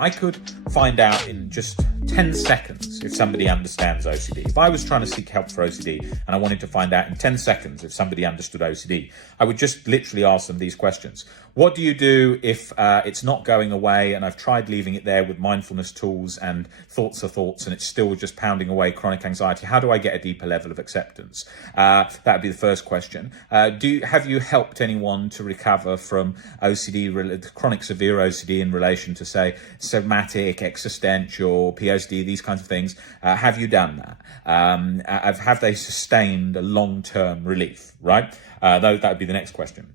I could find out in just 10 seconds if somebody understands OCD. If I was trying to seek help for OCD and I wanted to find out in 10 seconds if somebody understood OCD, I would just literally ask them these questions. What do you do if it's not going away and I've tried leaving it there with mindfulness tools and thoughts are thoughts and it's still just pounding away chronic anxiety? How do I get a deeper level of acceptance? That would be the first question. Have you helped anyone to recover from OCD, chronic severe OCD in relation to, say, somatic, existential, POSD, these kinds of things? Have you done that? Have they sustained a long-term relief, right? That would be the next question.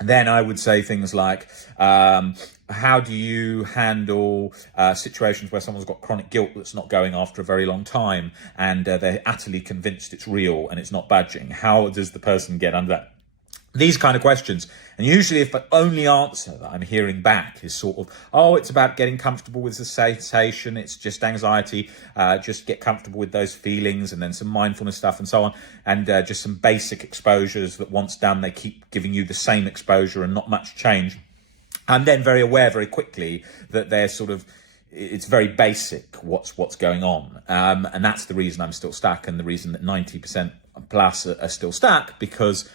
Then I would say things like, how do you handle situations where someone's got chronic guilt that's not going after a very long time and they're utterly convinced it's real and it's not budging? How does the person get under that? These kind of questions. And usually if the only answer that I'm hearing back is sort of, oh, it's about getting comfortable with the sensation, it's just anxiety, just get comfortable with those feelings, and then some mindfulness stuff and so on, and just some basic exposures that once done, they keep giving you the same exposure and not much change. I'm then very aware very quickly that they're sort of, it's very basic what's going on. And that's the reason I'm still stuck, and the reason that 90% plus are still stuck, because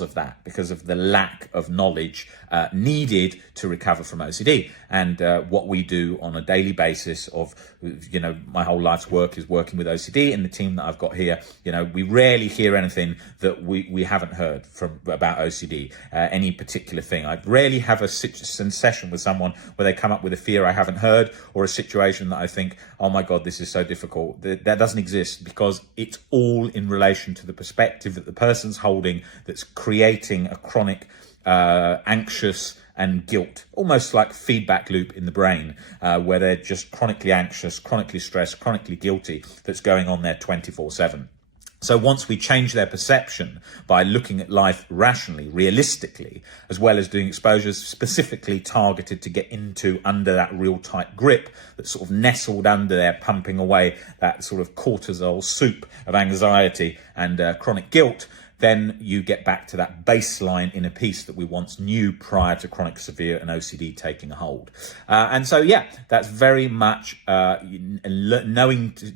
of that, because of the lack of knowledge needed to recover from OCD. And what we do on a daily basis of, my whole life's work is working with OCD and the team that I've got here. We rarely hear anything that we haven't heard about OCD, any particular thing. I rarely have a session with someone where they come up with a fear I haven't heard, or a situation that I think, oh my God, this is so difficult. That doesn't exist, because it's all in relation to the perspective that the person's holding, that's creating a chronic anxious and guilt, almost like feedback loop in the brain, where they're just chronically anxious, chronically stressed, chronically guilty, that's going on there 24/7. So once we change their perception by looking at life rationally, realistically, as well as doing exposures specifically targeted to get under that real tight grip that's sort of nestled under there, pumping away that sort of cortisol soup of anxiety and chronic guilt, then you get back to that baseline inner peace that we once knew prior to chronic severe and OCD taking a hold. And so, that's very much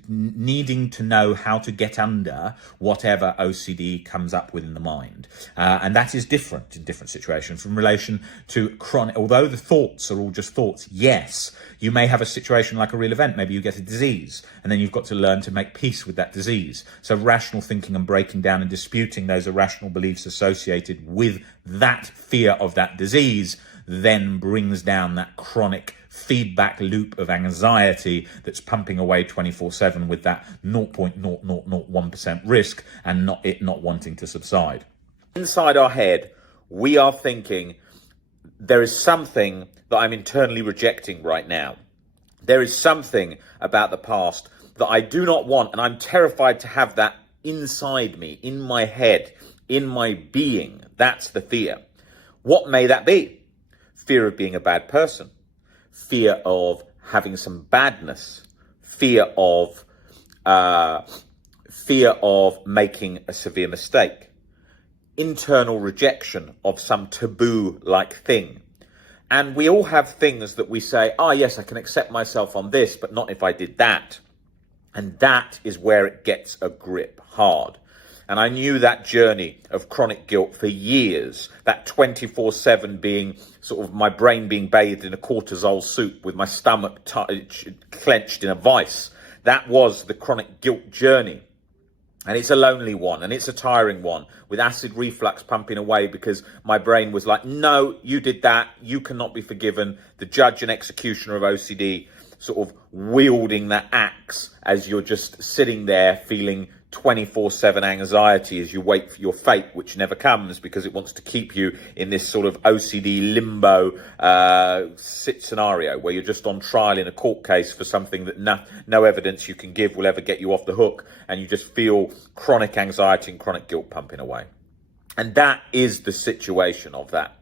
needing to know how to get under whatever OCD comes up with in the mind. And that is different in different situations from relation to chronic. Although the thoughts are all just thoughts, yes, you may have a situation like a real event. Maybe you get a disease, and then you've got to learn to make peace with that disease. So rational thinking and breaking down and disputing those irrational beliefs associated with that fear of that disease then brings down that chronic feedback loop of anxiety that's pumping away 24/7 with that 0.0001% risk and not wanting to subside. Inside our head, we are thinking, there is something that I'm internally rejecting right now. There is something about the past that I do not want, and I'm terrified to have that inside me, in my head, in my being. That's the fear. What may that be? Fear of being a bad person, fear of having some badness, fear of making a severe mistake, internal rejection of some taboo-like thing. And we all have things that we say, yes, I can accept myself on this, but not if I did that. And that is where it gets a grip hard. And I knew that journey of chronic guilt for years, that 24/7 being sort of my brain being bathed in a cortisol soup with my stomach clenched in a vice. That was the chronic guilt journey. And it's a lonely one, and it's a tiring one, with acid reflux pumping away because my brain was like, no, you did that, you cannot be forgiven. The judge and executioner of OCD sort of wielding that axe as you're just sitting there feeling 24/7 anxiety as you wait for your fate, which never comes because it wants to keep you in this sort of OCD limbo scenario where you're just on trial in a court case for something that no evidence you can give will ever get you off the hook, and you just feel chronic anxiety and chronic guilt pumping away. And that is the situation of that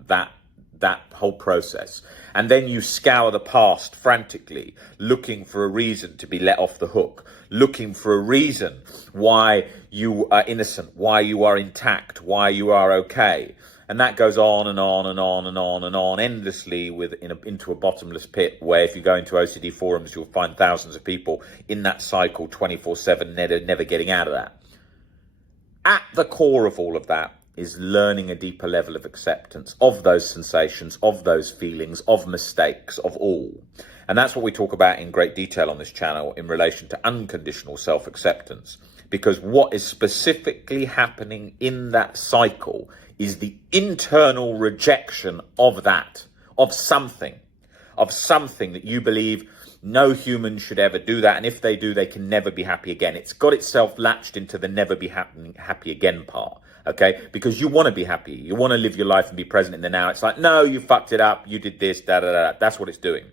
whole process. And then you scour the past frantically, looking for a reason to be let off the hook, looking for a reason why you are innocent, why you are intact, why you are okay. And that goes on and on and on and on and on endlessly into a bottomless pit where if you go into OCD forums, you'll find thousands of people in that cycle 24/7, never getting out of that. At the core of all of that is learning a deeper level of acceptance of those sensations, of those feelings, of mistakes, of all. And that's what we talk about in great detail on this channel in relation to unconditional self-acceptance. Because what is specifically happening in that cycle is the internal rejection of that, of something that you believe no human should ever do that. And if they do, they can never be happy again. It's got itself latched into the never be happy again part. Okay, because you want to be happy. You want to live your life and be present in the now. It's like, no, you fucked it up. You did this, da, da, da. That's what it's doing.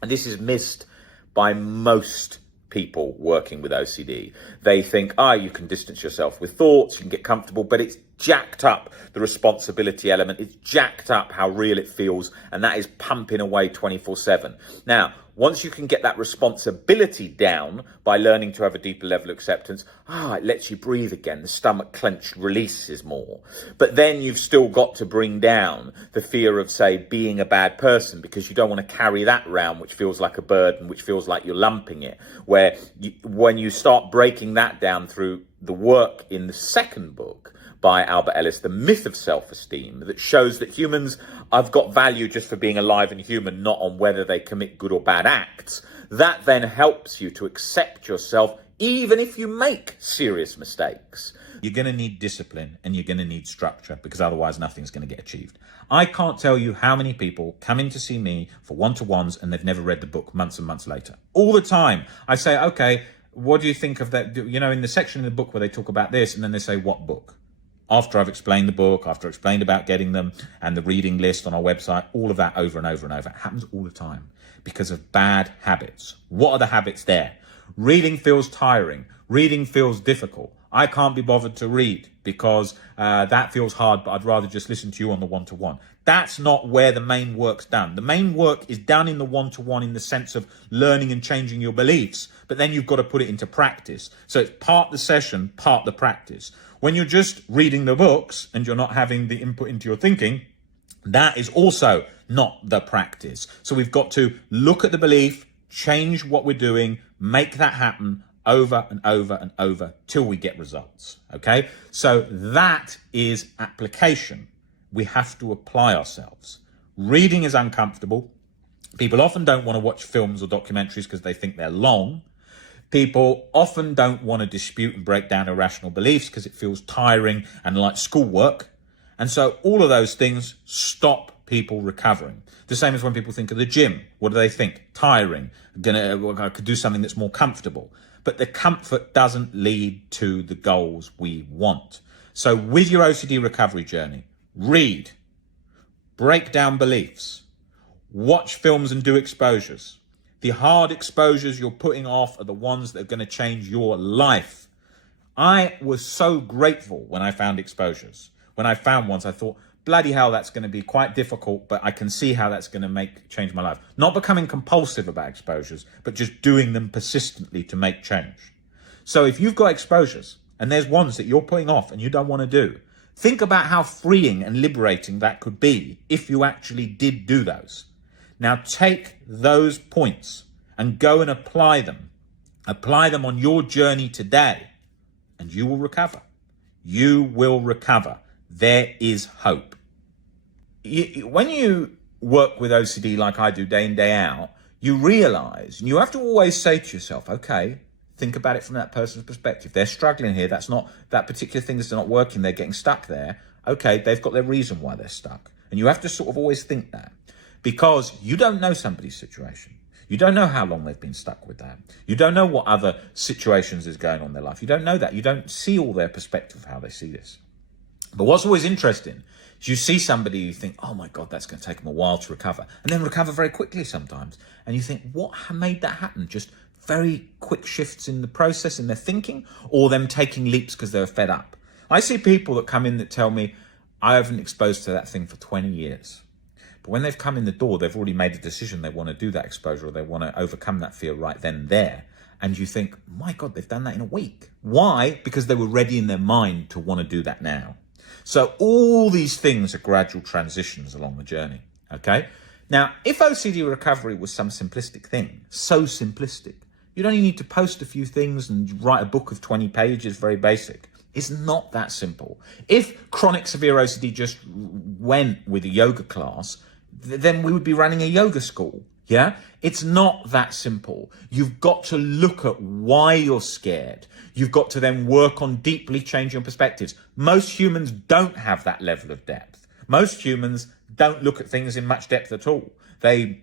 And this is missed by most people working with OCD. They think, you can distance yourself with thoughts, you can get comfortable, but it's jacked up the responsibility element. It's jacked up how real it feels. And that is pumping away 24/7. Now, once you can get that responsibility down by learning to have a deeper level of acceptance, it lets you breathe again. The stomach clenched releases more. But then you've still got to bring down the fear of, say, being a bad person, because you don't want to carry that around, which feels like a burden, which feels like you're lumping it. Where when you start breaking that down through the work in the second book by Albert Ellis, The Myth of Self-Esteem, that shows that humans have got value just for being alive and human, not on whether they commit good or bad acts. That then helps you to accept yourself, even if you make serious mistakes. You're going to need discipline and you're going to need structure, because otherwise nothing's going to get achieved. I can't tell you how many people come in to see me for one-to-ones and they've never read the book months and months later. All the time. I say, okay, what do you think of that? You know, in the section in the book where they talk about this, and then they say, what book? After I've explained the book, after I've explained about getting them and the reading list on our website, all of that over and over and over. It happens all the time because of bad habits. What are the habits there? Reading feels tiring. Reading feels difficult. I can't be bothered to read because that feels hard, but I'd rather just listen to you on the one-to-one. That's not where the main work's done. The main work is done in the one-to-one in the sense of learning and changing your beliefs, but then you've got to put it into practice. So it's part the session, part the practice. When you're just reading the books and you're not having the input into your thinking, that is also not the practice. So we've got to look at the belief, change what we're doing, make that happen over and over and over till we get results. Okay? So that is application. We have to apply ourselves. Reading is uncomfortable. People often don't want to watch films or documentaries because they think they're long. People often don't want to dispute and break down irrational beliefs because it feels tiring and like schoolwork. And so all of those things stop people recovering. The same as when people think of the gym. What do they think? Tiring. I could do something that's more comfortable. But the comfort doesn't lead to the goals we want. So with your OCD recovery journey, read, break down beliefs, watch films and do exposures. The hard exposures you're putting off are the ones that are going to change your life. I was so grateful when I found exposures. When I found ones, I thought, bloody hell, that's going to be quite difficult, but I can see how that's going to change my life. Not becoming compulsive about exposures, but just doing them persistently to make change. So if you've got exposures and there's ones that you're putting off and you don't want to do, think about how freeing and liberating that could be if you actually did do those. Now take those points and go and apply them. Apply them on your journey today and you will recover. You will recover. There is hope. When you work with OCD like I do day in, day out, you realize, and you have to always say to yourself, okay, think about it from that person's perspective. They're struggling here. That's not, that particular thing is not working. They're getting stuck there. Okay, they've got their reason why they're stuck. And you have to sort of always think that. Because you don't know somebody's situation. You don't know how long they've been stuck with that. You don't know what other situations is going on in their life. You don't know that. You don't see all their perspective of how they see this. But what's always interesting is you see somebody, you think, oh my God, that's going to take them a while to recover. And then recover very quickly sometimes. And you think, what made that happen? Just very quick shifts in the process, in their thinking, or them taking leaps because they're fed up. I see people that come in that tell me, I haven't exposed to that thing for 20 years. But when they've come in the door, they've already made a decision they want to do that exposure, or they want to overcome that fear right then and there. And you think, my God, they've done that in a week. Why? Because they were ready in their mind to want to do that now. So all these things are gradual transitions along the journey, okay? Now, if OCD recovery was some simplistic thing, so simplistic, you'd only need to post a few things and write a book of 20 pages, very basic. It's not that simple. If chronic severe OCD just went with a yoga class, then we would be running a yoga school. Yeah, it's not that simple. You've got to look at why you're scared. You've got to then work on deeply changing your perspectives. Most humans don't have that level of depth. Most humans don't look at things in much depth at all. They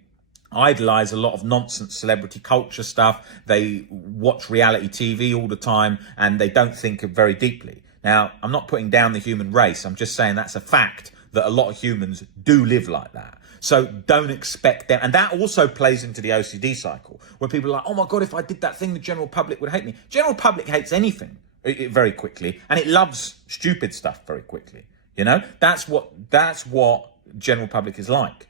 idolize a lot of nonsense celebrity culture stuff. They watch reality TV all the time, and they don't think very deeply. Now, I'm not putting down the human race. I'm just saying that's a fact that a lot of humans do live like that. So don't expect them. And that also plays into the OCD cycle, where people are like, oh my God, if I did that thing, the general public would hate me. General public hates anything very quickly, and it loves stupid stuff very quickly. You know, that's what general public is like.